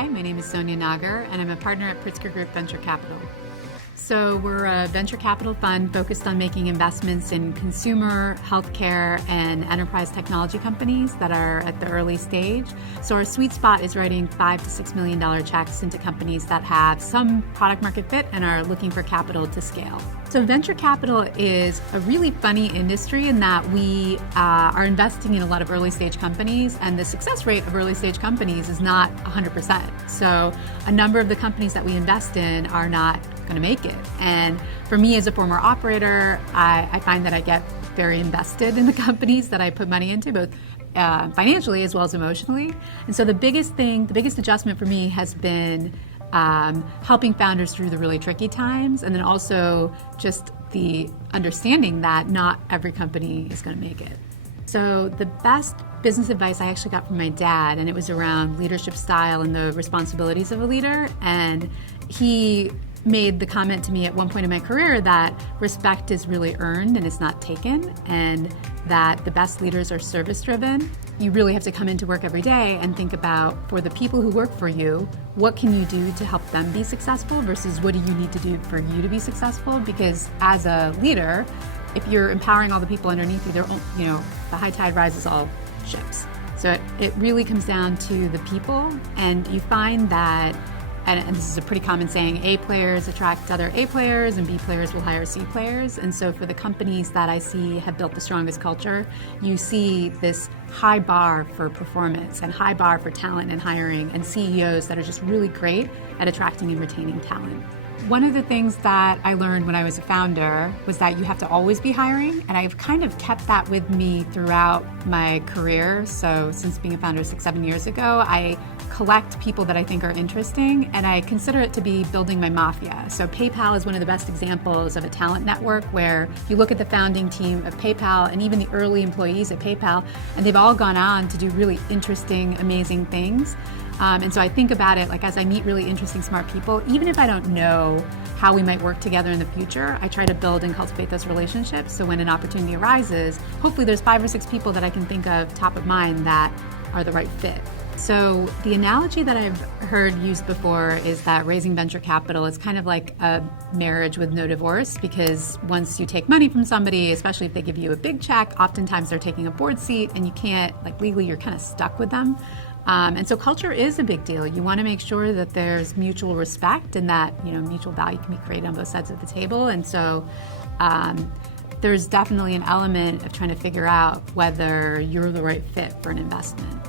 Hi, my name is Sonia Nagar, and I'm a partner at Pritzker Group Venture Capital. So we're a venture capital fund focused on making investments in consumer, healthcare, and enterprise technology companies that are at the early stage. So our sweet spot is writing $5 to $6 million checks into companies that have some product market fit and are looking for capital to scale. So venture capital is a really funny industry in that we are investing in a lot of early stage companies, and the success rate of early stage companies is not 100%. So a number of the companies that we invest in are not going to make it. And for me as a former operator, I find that I get very invested in the companies that I put money into, both financially as well as emotionally. And so the biggest adjustment for me has been helping founders through the really tricky times, and then also just the understanding that not every company is going to make it. So the best business advice I actually got from my dad, and it was around leadership style and the responsibilities of a leader. And he made the comment to me at one point in my career that respect is really earned and it's not taken, and that the best leaders are service-driven. You really have to come into work every day and think about, for the people who work for you, what can you do to help them be successful versus what do you need to do for you to be successful? Because as a leader, if you're empowering all the people underneath you, the high tide rises all ships. So it really comes down to the people, and you find that, and this is a pretty common saying, A players attract other A players and B players will hire C players. And so for the companies that I see have built the strongest culture, you see this high bar for performance and high bar for talent and hiring, and CEOs that are just really great at attracting and retaining talent. One of the things that I learned when I was a founder was that you have to always be hiring, and I've kind of kept that with me throughout my career. So since being a founder 6-7 years ago, I collect people that I think are interesting, and I consider it to be building my mafia. So PayPal is one of the best examples of a talent network where you look at the founding team of PayPal and even the early employees at PayPal, and they've all gone on to do really interesting, amazing things. And so I think about it like, as I meet really interesting, smart people, even if I don't know how we might work together in the future, I try to build and cultivate those relationships. So when an opportunity arises, hopefully there's 5 or 6 people that I can think of top of mind that are the right fit. So the analogy that I've heard used before is that raising venture capital is kind of like a marriage with no divorce, because once you take money from somebody, especially if they give you a big check, oftentimes they're taking a board seat and you can't, legally, you're kind of stuck with them. And so culture is a big deal. You want to make sure that there's mutual respect and that, mutual value can be created on both sides of the table. And so there's definitely an element of trying to figure out whether you're the right fit for an investment.